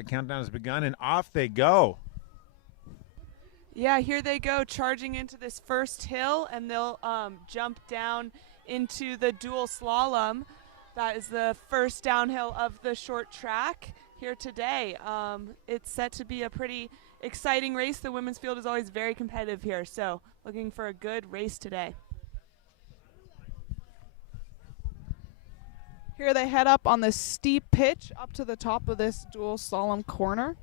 The countdown has begun, and off they go. Yeah, here they go, charging into this first hill, and they'll jump down into the dual slalom. That is the first downhill of the short track here today. It's set to be a pretty exciting race. The women's field is always very competitive here, so looking for a good race today. Here they head up on this steep pitch up to the top of this dual slalom corner.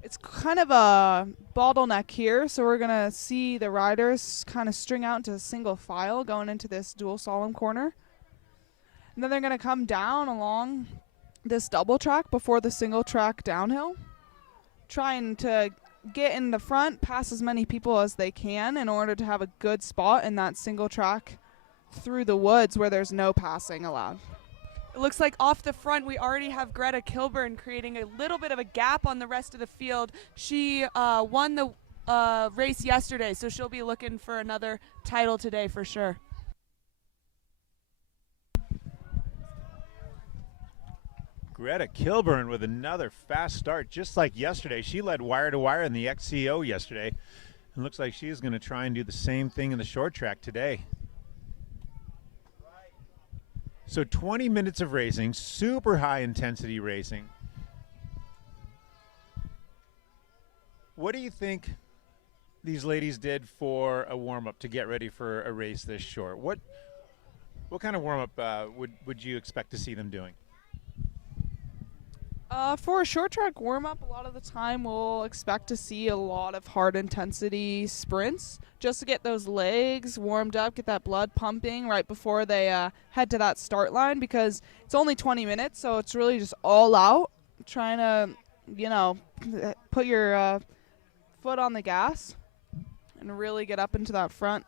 It's kind of a bottleneck here, so we're going to see the riders kind of string out into a single file going into this dual slalom corner. And then they're going to come down along this double track before the single track downhill, trying to get in the front, pass as many people as they can in order to have a good spot in that single track through the woods where there's no passing allowed. It looks like off the front we already have Greta Kilburn creating a little bit of a gap on the rest of the field. She won the race yesterday, so she'll be looking for another title today for sure. Greta Kilburn with another fast start, just like yesterday. She led wire to wire in the XCO yesterday, and looks like she's going to try and do the same thing in the short track today. So 20 minutes of racing, super high intensity racing. What do you think these ladies did for a warm-up to get ready for a race this short? What kind of warm-up would you expect to see them doing? For a short track warm-up, a lot of the time we'll expect to see a lot of hard intensity sprints just to get those legs warmed up, get that blood pumping right before they head to that start line, because it's only 20 minutes, so it's really just all out, trying to, put your foot on the gas and really get up into that front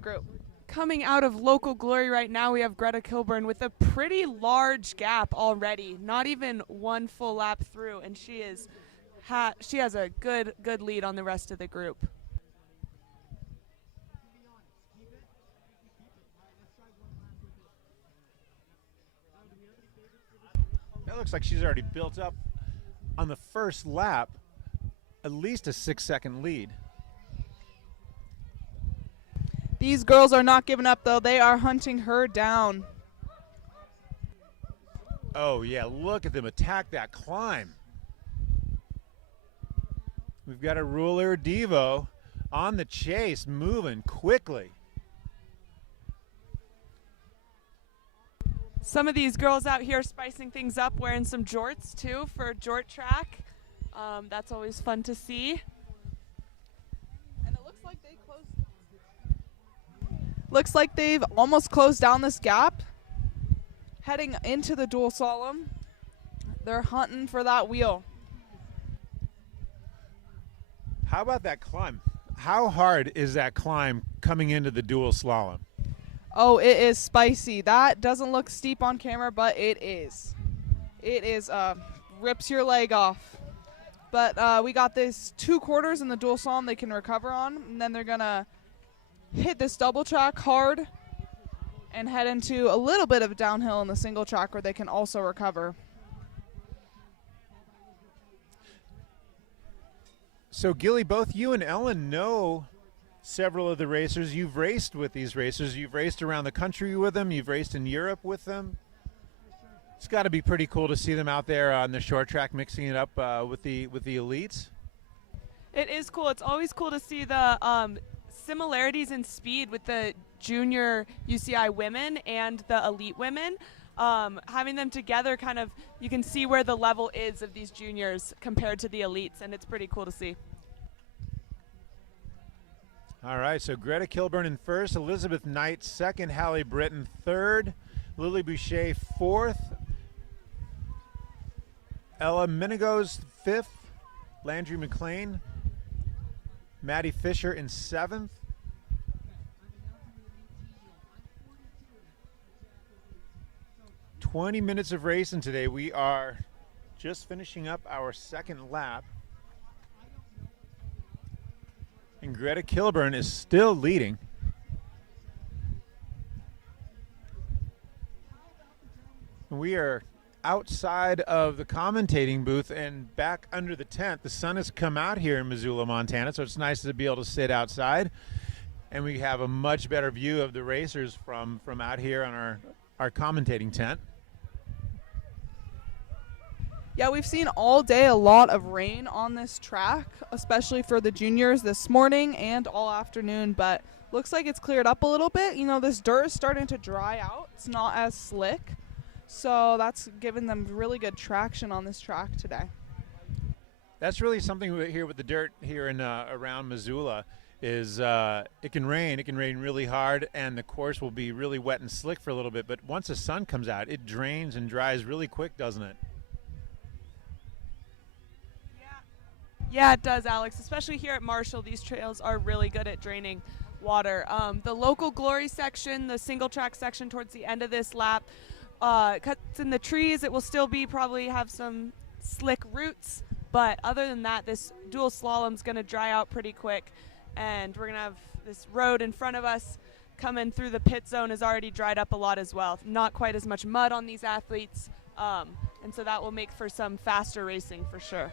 group. Coming out of local glory right now, we have Greta Kilburn with a pretty large gap already, not even one full lap through, and she has a good lead on the rest of the group. That looks like she's already built up on the first lap at least a 6-second lead. These girls are not giving up, though. They are hunting her down. Oh, yeah, look at them attack that climb. We've got a Ruler Devo on the chase, moving quickly. Some of these girls out here spicing things up, wearing some jorts, too, for jort track. That's always fun to see. And it looks like they've almost closed down this gap. Heading into the dual slalom, they're hunting for that wheel. How about that climb? How hard is that climb coming into the dual slalom? Oh, it is spicy. That doesn't look steep on camera, but it is. It is, rips your leg off. But we got this 2 quarters in the dual slalom they can recover on, and then they're going to hit this double track hard and head into a little bit of downhill in the single track where they can also recover. So, Gilly, both you and Ellen know several of the racers. You've raced with these racers. You've raced around the country with them. You've raced in Europe with them. It's got to be pretty cool to see them out there on the short track mixing it up with the elites. It is cool. It's always cool to see the similarities in speed with the junior UCI women and the elite women. Having them together, kind of, you can see where the level is of these juniors compared to the elites, and it's pretty cool to see. All right, so Greta Kilburn in first, Elizabeth Knight second, Hallie Britton third, Lily Boucher fourth, Ella Minigos fifth, Landry McLean, Maddie Fisher in seventh. "20 minutes of racing today. We are just finishing up our second lap. And Greta Kilburn is still leading. We are outside of the commentating booth and back under the tent. The sun has come out here in Missoula, Montana, so it's nice to be able to sit outside. And we have a much better view of the racers from out here on our commentating tent. Yeah, we've seen all day a lot of rain on this track, especially for the juniors this morning and all afternoon, but looks like it's cleared up a little bit. You know, this dirt is starting to dry out. It's not as slick, so that's given them really good traction on this track today. That's really something here with the dirt here in around Missoula is it can rain really hard, and the course will be really wet and slick for a little bit, but once the sun comes out, it drains and dries really quick, doesn't it? Yeah, it does, Alex. Especially here at Marshall, these trails are really good at draining water. The local glory section, the single track section towards the end of this lap, cuts in the trees. It will still probably have some slick roots, but other than that, this dual slalom's going to dry out pretty quick, and we're going to have this road in front of us coming through the pit zone is already dried up a lot as well. Not quite as much mud on these athletes, and so that will make for some faster racing for sure.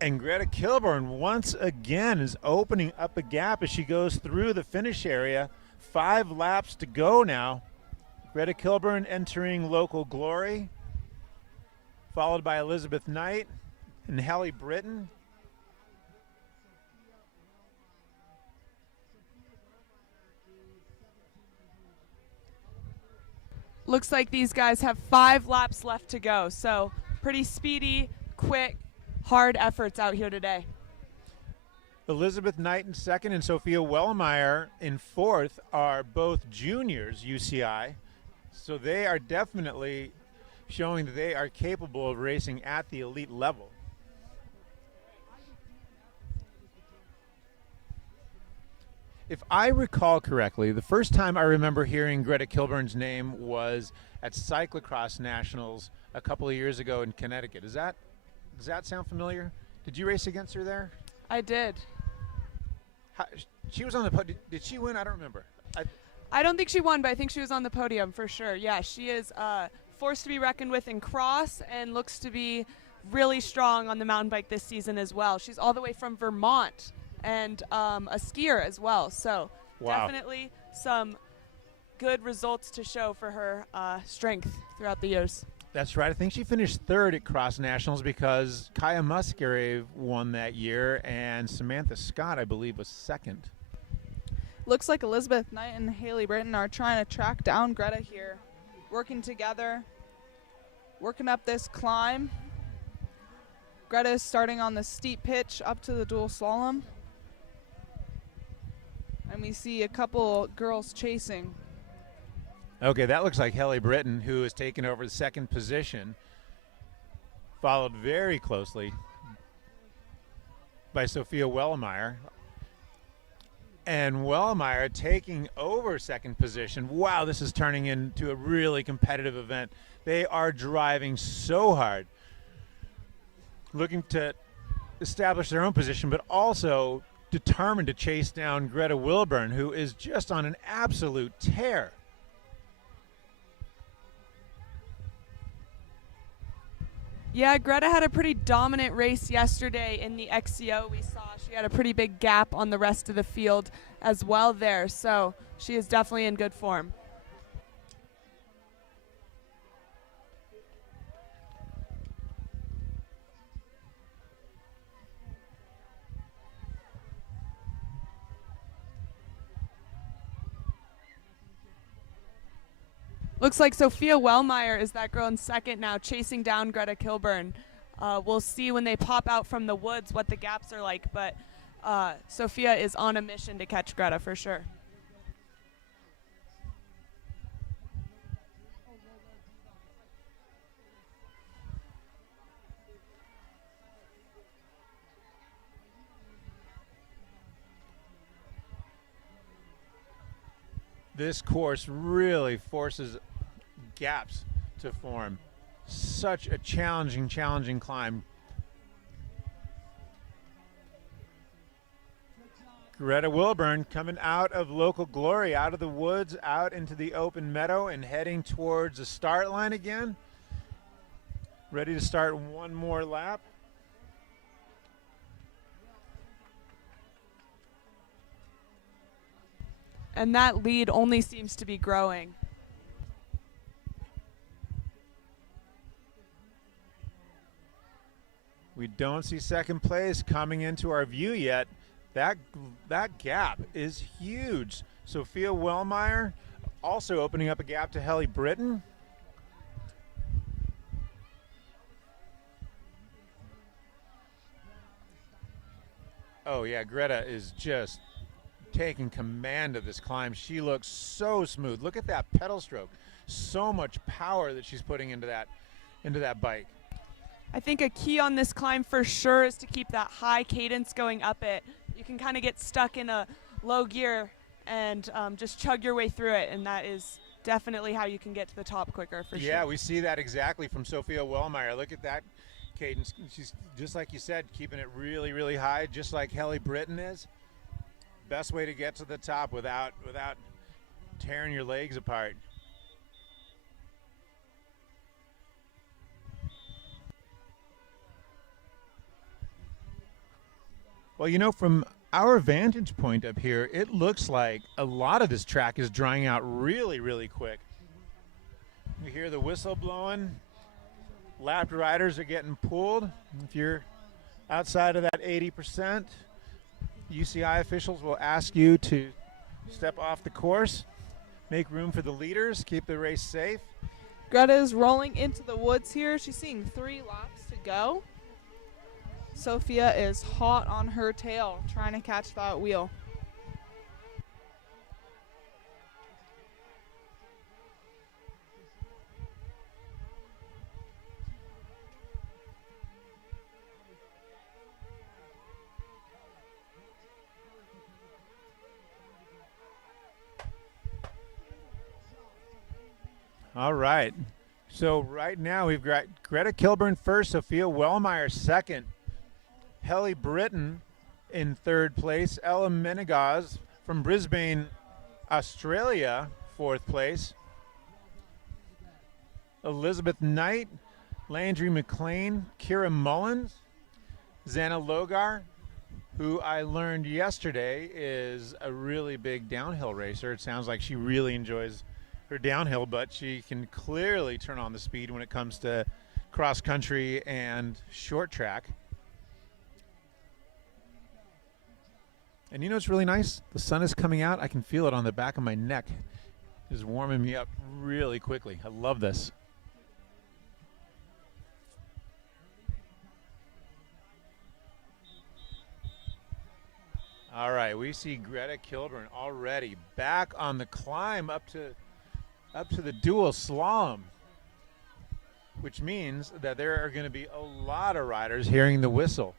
And Greta Kilburn once again is opening up a gap as she goes through the finish area. 5 laps to go now. Greta Kilburn entering local glory, followed by Elizabeth Knight and Hallie Britton. Looks like these guys have 5 laps left to go, so pretty speedy, quick, hard efforts out here today. Elizabeth Knight in second and Sophia Wellmeyer in fourth are both juniors, UCI. So they are definitely showing that they are capable of racing at the elite level. If I recall correctly, the first time I remember hearing Greta Kilburn's name was at Cyclocross Nationals a couple of years ago in Connecticut. Does that sound familiar? Did you race against her there? I did. She was on the podium. Did she win? I don't remember. I don't think she won, but I think she was on the podium for sure. Yeah, she is a force to be reckoned with in cross and looks to be really strong on the mountain bike this season as well. She's all the way from Vermont and a skier as well. So wow. Definitely some good results to show for her strength throughout the years. That's right. I think she finished third at Cross Nationals because Kaya Musgrave won that year, and Samantha Scott, I believe, was second. Looks like Elizabeth Knight and Hallie Britton are trying to track down Greta here, working together, working up this climb. Greta is starting on the steep pitch up to the dual slalom. And we see a couple girls chasing. Okay, that looks like Hallie Britton, who has taken over the second position, followed very closely by Sophia Wellmeyer. And Wellmeyer taking over second position. Wow, this is turning into a really competitive event. They are driving so hard, looking to establish their own position, but also determined to chase down Greta Wilburn, who is just on an absolute tear. Yeah, Greta had a pretty dominant race yesterday in the XCO. We saw she had a pretty big gap on the rest of the field as well there, so she is definitely in good form. Looks like Sophia Wellmeyer is that girl in second now, chasing down Greta Kilburn. We'll see when they pop out from the woods what the gaps are like, but Sophia is on a mission to catch Greta for sure. This course really forces gaps to form. Such a challenging climb. Greta Wilburn coming out of local glory, out of the woods, out into the open meadow and heading towards the start line again. ready to start one more lap. And that lead only seems to be growing. We don't see second place coming into our view yet. That gap is huge. Sophia Wellmeyer also opening up a gap to Helly Britton. Oh yeah, Greta is just taking command of this climb. She looks so smooth. Look at that pedal stroke. So much power that she's putting into that bike. I think a key on this climb for sure is to keep that high cadence going up it. You can kind of get stuck in a low gear and just chug your way through it, and that is definitely how you can get to the top quicker for sure. Yeah, we see that exactly from Sophia Wellmeyer. Look at that cadence. She's, just like you said, keeping it really, really high, just like Helly Britton is. Best way to get to the top without tearing your legs apart. Well, you know, from our vantage point up here, it looks like a lot of this track is drying out really, really quick. We hear the whistle blowing. Lapped riders are getting pulled. If you're outside of that 80%, UCI officials will ask you to step off the course, make room for the leaders, keep the race safe. Greta is rolling into the woods here. She's seeing 3 laps to go. Sophia is hot on her tail, trying to catch that wheel. All right. So right now we've got Greta Kilburn first, Sophia Wellmeyer second, Helly Britton in third place, Ella Menegaz from Brisbane, Australia, fourth place, Elizabeth Knight, Landry McLean, Kira Mullins, Xana Logar, who I learned yesterday is a really big downhill racer. It sounds like she really enjoys her downhill, but she can clearly turn on the speed when it comes to cross country and short track. And you know what's really nice? The sun is coming out. I can feel it on the back of my neck. It's warming me up really quickly. I love this. All right, we see Greta Kilburn already back on the climb up to the dual slalom, which means that there are going to be a lot of riders hearing the whistle.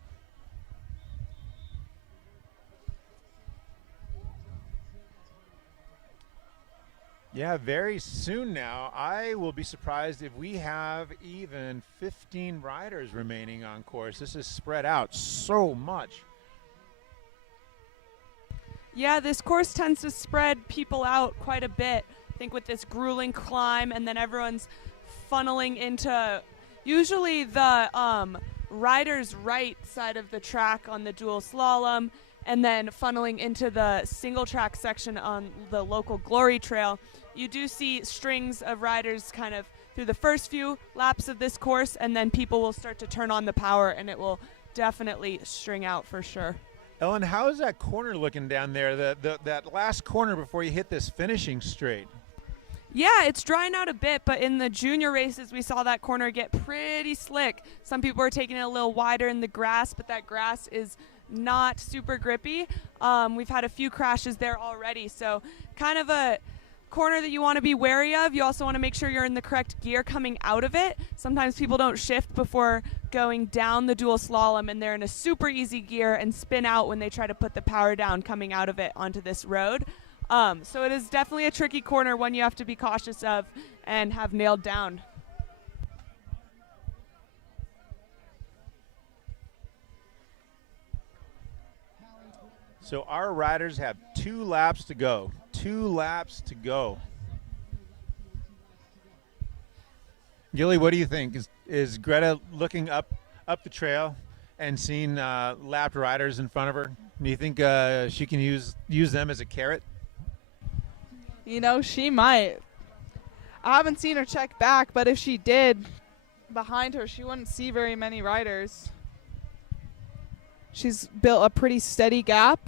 Yeah, very soon now. I will be surprised if we have even 15 riders remaining on course. This is spread out so much. Yeah, this course tends to spread people out quite a bit. I think with this grueling climb, and then everyone's funneling into usually the rider's right side of the track on the dual slalom, and then funneling into the single track section on the local Glory Trail. You do see strings of riders kind of through the first few laps of this course, and then people will start to turn on the power, and it will definitely string out for sure. Ellen, how is that corner looking down there, that last corner before you hit this finishing straight? Yeah, it's drying out a bit, but in the junior races, we saw that corner get pretty slick. Some people are taking it a little wider in the grass, but that grass is not super grippy. We've had a few crashes there already, so kind of a corner that you want to be wary of. You also want to make sure you're in the correct gear coming out of it. Sometimes people don't shift before going down the dual slalom, and they're in a super easy gear and spin out when they try to put the power down coming out of it onto this road. So it is definitely a tricky corner, one you have to be cautious of and have nailed down. So our riders have 2 laps to go. 2 laps to go. Gilly, what do you think? Is Greta looking up the trail and seeing lapped riders in front of her? Do you think she can use them as a carrot? You know, she might. I haven't seen her check back, but if she did, behind her, she wouldn't see very many riders. She's built a pretty steady gap.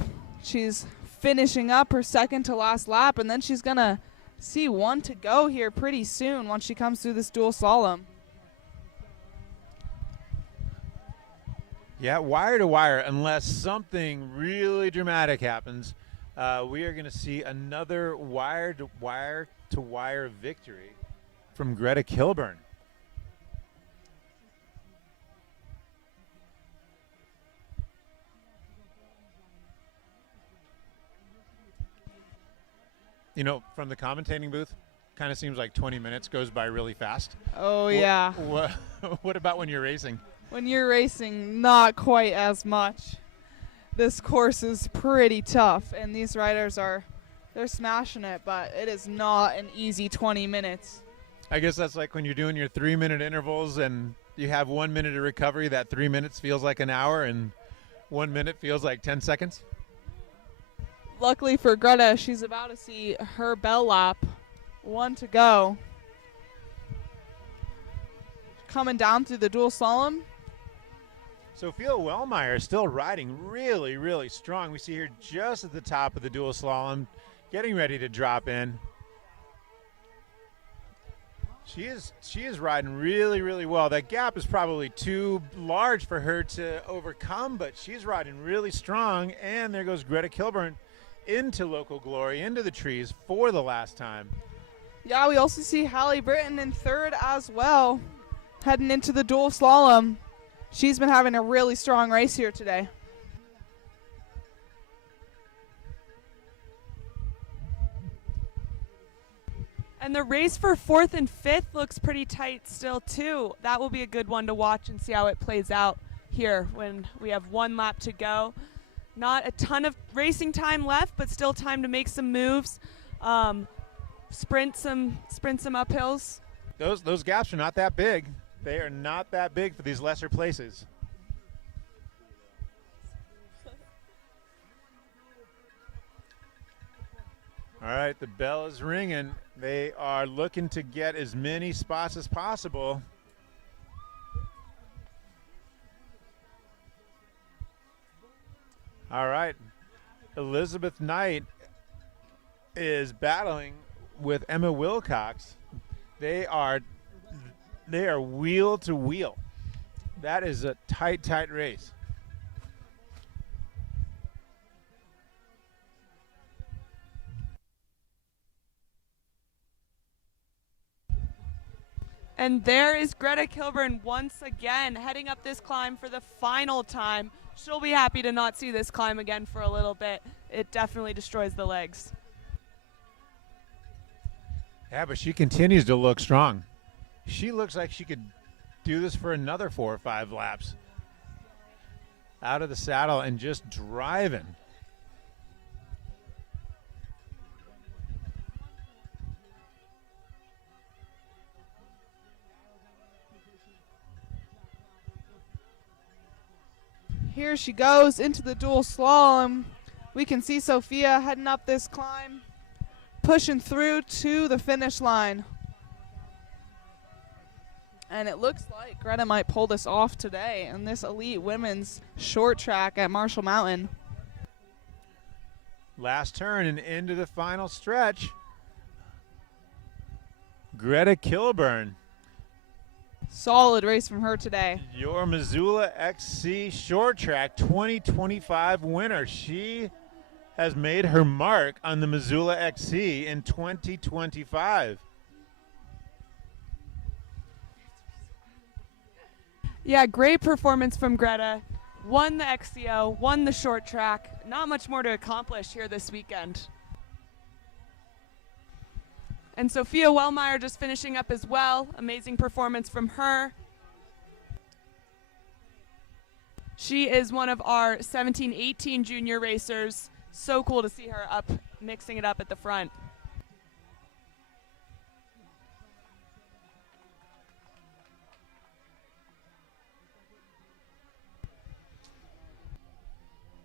She's finishing up her second to last lap, and then she's going to see one to go here pretty soon once she comes through this dual slalom. Yeah, wire to wire, unless something really dramatic happens, we are going to see another wire to wire victory from Greta Kilburn. You know, from the commentating booth, kind of seems like 20 minutes goes by really fast. Oh, yeah. What about when you're racing? When you're racing, not quite as much. This course is pretty tough, and these riders they're smashing it, but it is not an easy 20 minutes. I guess that's like when you're doing your 3-minute intervals and you have 1 minute of recovery, that 3 minutes feels like an hour and 1 minute feels like 10 seconds. Luckily for Greta, she's about to see her bell lap. One to go. Coming down through the dual slalom. Sophia Wellmeyer still riding really, really strong. We see her just at the top of the dual slalom, getting ready to drop in. She is riding really, really well. That gap is probably too large for her to overcome, but she's riding really strong. And there goes Greta Kilburn into local glory, into the trees for the last time. Yeah, we also see Hallie Britton in third as well, heading into the dual slalom. She's been having a really strong race here today. And the race for 4th and 5th looks pretty tight still, too. That will be a good one to watch and see how it plays out here when we have 1 lap to go. Not a ton of racing time left, but still time to make some moves, sprint some uphills. Those gaps are not that big. They are not that big for these lesser places. All right, the bell is ringing. They are looking to get as many spots as possible. All right, Elizabeth Knight is battling with Emma Wilcox. They are wheel to wheel. That is a tight race. And there is Greta Kilburn once again heading up this climb for the final time. She'll be happy to not see this climb again for a little bit. It definitely destroys the legs. Yeah, but she continues to look strong. She looks like she could do this for another 4 or 5 laps. Out of the saddle and just driving. Here she goes into the dual slalom. We can see Sophia heading up this climb, pushing through to the finish line. And it looks like Greta might pull this off today in this elite women's short track at Marshall Mountain. Last turn and into the final stretch. Greta Kilburn. Solid race from her today. Your Missoula XC Short Track 2025 winner. She has made her mark on the Missoula XC in 2025. Yeah, great performance from Greta. Won the XCO, won the short track. Not much more to accomplish here this weekend. And Sophia Wellmeyer just finishing up as well. Amazing performance from her. She is one of our 17-18 junior racers. So cool to see her up, mixing it up at the front.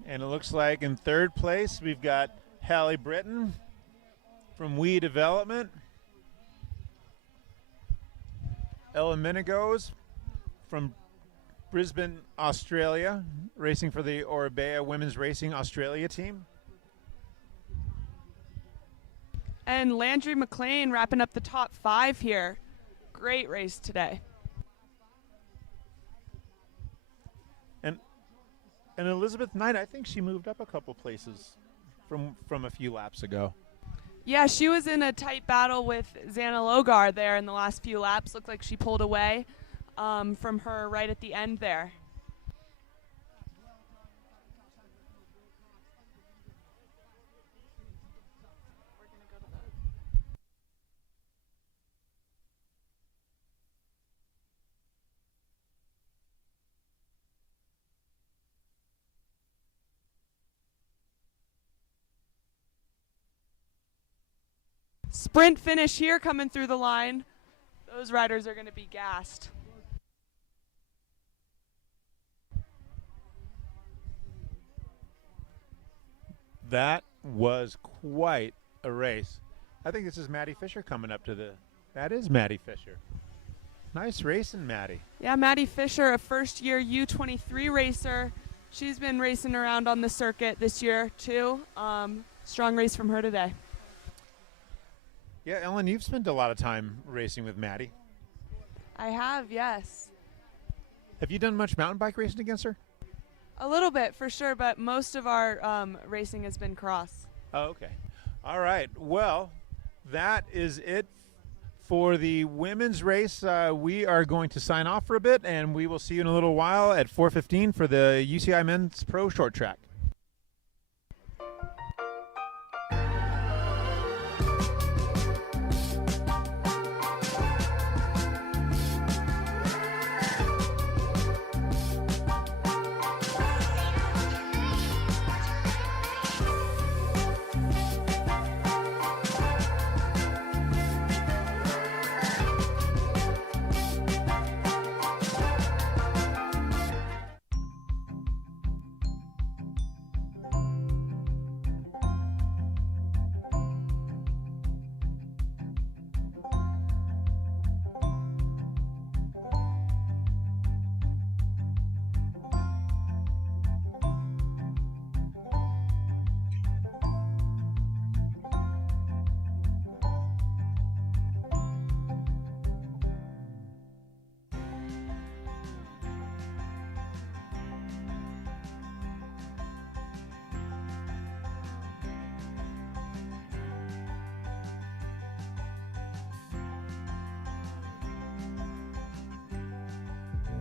And it looks like in third place we've got Hallie Britton from WE Development. Ella Minigos from Brisbane, Australia, racing for the Orbea Women's Racing Australia team. And Landry McLean wrapping up the top 5 here. Great race today. And Elizabeth Knight, I think she moved up a couple places from a few laps ago. Yeah, she was in a tight battle with Xana Logar there in the last few laps. Looked like she pulled away from her right at the end there. Sprint finish here coming through the line. Those riders are going to be gassed. That was quite a race. I think this is Maddie Fisher coming up to the... That is Maddie Fisher. Nice racing, Maddie. Yeah, Maddie Fisher, a first-year U23 racer. She's been racing around on the circuit this year, too. Strong race from her today. Yeah, Ellen, you've spent a lot of time racing with Maddie. I have, yes. Have you done much mountain bike racing against her? A little bit, for sure, but most of our racing has been cross. Oh, okay. All right. Well, that is it for the women's race. We are going to sign off for a bit, and we will see you in a little while at 4:15 for the UCI Men's Pro Short Track.